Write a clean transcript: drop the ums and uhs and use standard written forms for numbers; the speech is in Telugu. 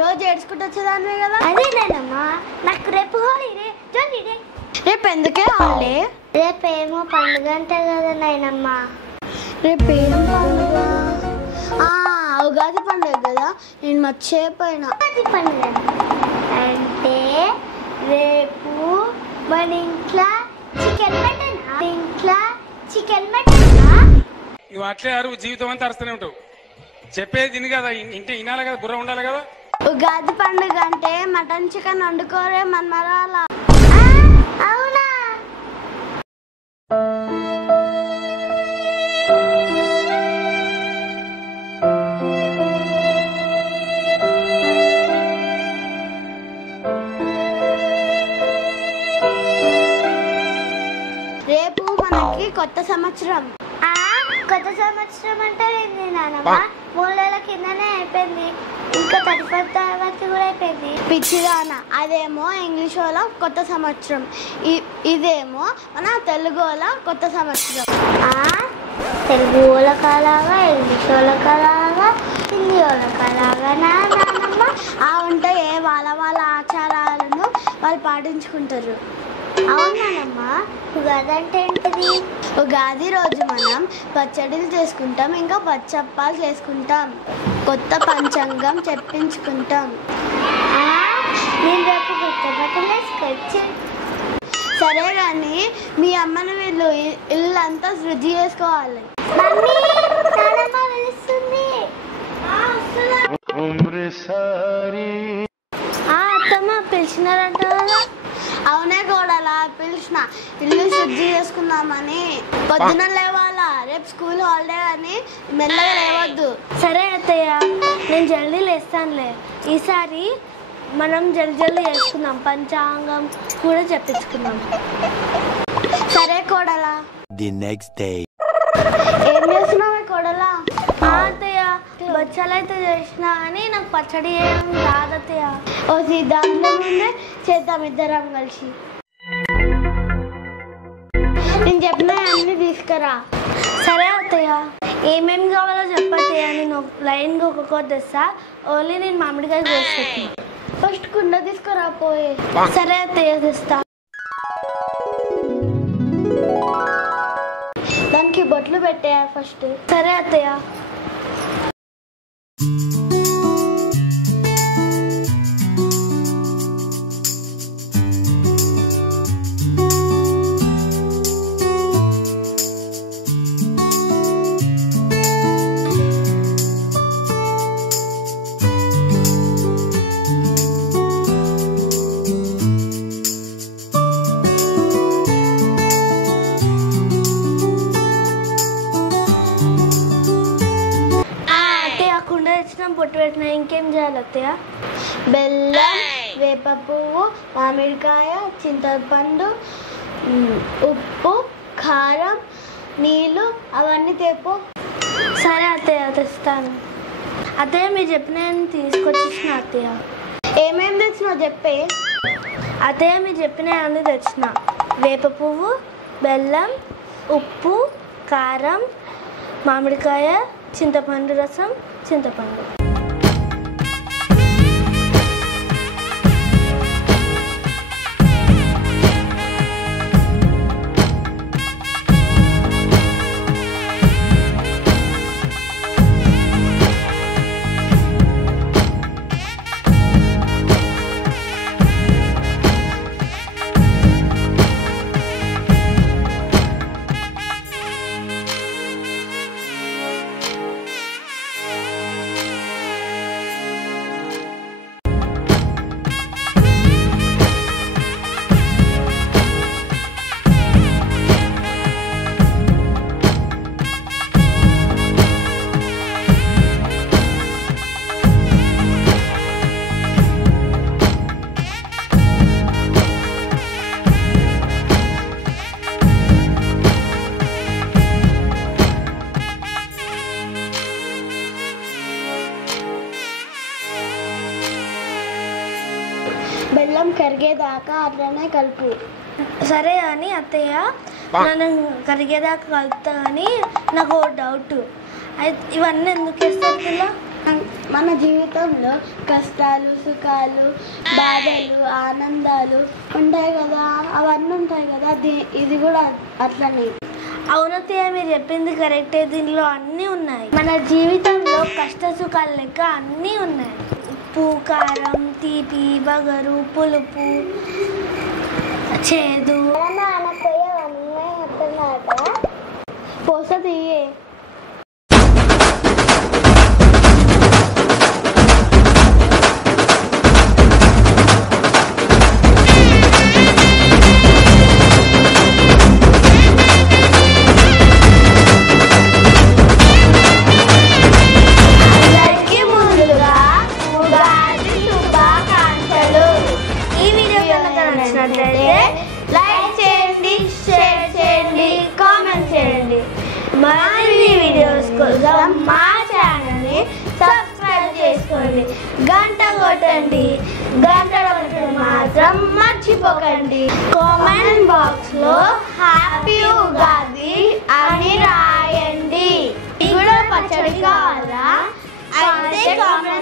రోజు ఏడ్చుకుంటూ వచ్చేదానివే కదా. అదేనేనమ్మా, నాకు రేపు హాలిడే. రేపు ఎందుకే హాలిడే? రేపేమో పండుగ అంటే కదా నాయనమ్మా. రేపేం పండుగ? ఉగాది పండుగ కదా, నేను మర్చిపోయినా. ఉగాది పండుగ అంటే రేపు మన ఇంట్లో చికెన్ మటనా? నువ్వు అట్లే అరువు, జీవితం అంతా అరుస్తూనే ఉంటావు. చెప్పేది తిని కదా, ఇంటి వినాలి కదా, బుర్ర ఉండాలి కదా. ఉగాది పండుగ అంటే మటన్ చికెన్ వండుకోరే మనమరాల. అవునా? రేపు మనకి కొత్త సంవత్సరం. కొత్త సంవత్సరం అంటే ఏంది నానమ్మ? 3 నెలల కిందనే అయిపోయింది, ఇంకా 31 తర్వాత కూడా అయిపోయింది. పిచ్చిదాన, అదేమో ఇంగ్లీష్ వాళ్ళ కొత్త సంవత్సరం, ఇదేమో మన తెలుగు వాళ్ళ కొత్త సంవత్సరం. తెలుగు వాళ్ళకలాగా, ఇంగ్లీష్ వాళ్ళకలాగా, హిందీ వాళ్ళకలాగా నానమ్మ. ఉంటాయి, వాళ్ళ ఆచారాలను వాళ్ళు పాటించుకుంటారు. అవునానమ్మా. ఉగాది అంటే ఏంటిది? ఉగాది రోజు మనం పచ్చడిలు చేసుకుంటాం, ఇంకా పచ్చప్పాలు చేసుకుంటాం, కొత్త పంచాంగం చెప్పించుకుంటాం. నేను రేపు కొత్త బట్టలు వేసుకొచ్చి. సరే కానీ మీ అమ్మని వీళ్ళు ఇల్లంతా శుద్ధి చేసుకోవాలి. మమ్మీ, నానమ్మ పిలుస్తుంది. అత్తమ్మ పిలిచినారంట కదా. అవునే కోడలా, పిలిచిన ఇల్లు శుద్ధి చేసుకుందామని. పొద్దున లేవాలా, రేపు స్కూల్ హాలిడే అని మెల్లగా లేవద్దు. సరే అత్తయ్య, నేను జల్దీ లేస్తానులే. ఈసారి మనం జల్దీ చేసుకుందాం, పంచాంగం కూడా చెప్పించుకుందాం. సరే కోడలా. The next day. ఏం చేస్తున్నావే కోడలా? అత్తయ్య, బచ్చాలు అయితే చేసినా అని నాకు పచ్చడి చేయడం రాదత్తయ్య. దాంట్లో ముందే చేద్దాం ఇద్దరం కలిసి. నేను చెప్పిన అన్ని తీసుకురా. సరే అత్తయ్య, ఏమేమి కావాలో చెప్పత్తయ్య, నేను లైన్గా ఒక్కొక్క తెస్తా. ఓన్లీ నేను మామిడికాయ కోస్తాను. ఫస్ట్ కుండ తీసుకురా పోయే. సరే అత్తయ్య, తెస్తా. దానికి బొట్లు పెట్టేయా ఫస్ట్. సరే అత్తయ్య. పొట్టు పెట్టినా ఇంకేం చేయాలి అత్తయ్య? బెల్లం, వేప పువ్వు, మామిడికాయ, చింతపండు, ఉప్పు, కారం, నీళ్ళు అవన్నీ తేపు. సరే అత్తయ్య, తెస్తాను. అత్తయ్య, మీరు చెప్పిన తీసుకొచ్చేసిన అత్తయ్య. ఏమేమి తెచ్చినావు చెప్పే. అత్తయ్య, మీరు చెప్పిన అన్నీ తెచ్చిన. వేప పువ్వు, బెల్లం, ఉప్పు, కారం, మామిడికాయ, చింతపండు రసం, చింతపండు. బెల్లం కరిగేదాకా అట్లనే కలుపు. సరే అని అత్తయ్య నేను కరిగేదాకా కలుపుతా కానీ నాకు ఓ డౌట్, ఇవన్నీ ఎందుకు వేస్తారు ఇలా? మన జీవితంలో కష్టాలు, సుఖాలు, బాధలు, ఆనందాలు ఉంటాయి కదా, అవన్నీ ఉంటాయి కదా, ఇది కూడా అట్లనే. అవునత్తయ్య మీరు చెప్పింది కరెక్టే, దీనిలో అన్నీ ఉన్నాయి. మన జీవితంలో కష్ట సుఖాలు లెక్క అన్నీ ఉన్నాయి. ఉప్పు, కారం, తీపి, వగరు, పులుపు, చేదు. పోస తీయే. లైక్ చేయండి, షేర్ చేయండి, కామెంట్ చేయండి. మరిన్ని వీడియోస్ కోసం మా ఛానల్ని సబ్స్క్రైబ్ చేసుకోండి, గంట కొట్టండి. గంట కొట్టడం మాత్రం మర్చిపోకండి. కామెంట్ బాక్స్లో హ్యాపీ ఉగాది అని రాయండి. కూడా పచ్చడి కావాలా అయితే కామెంట్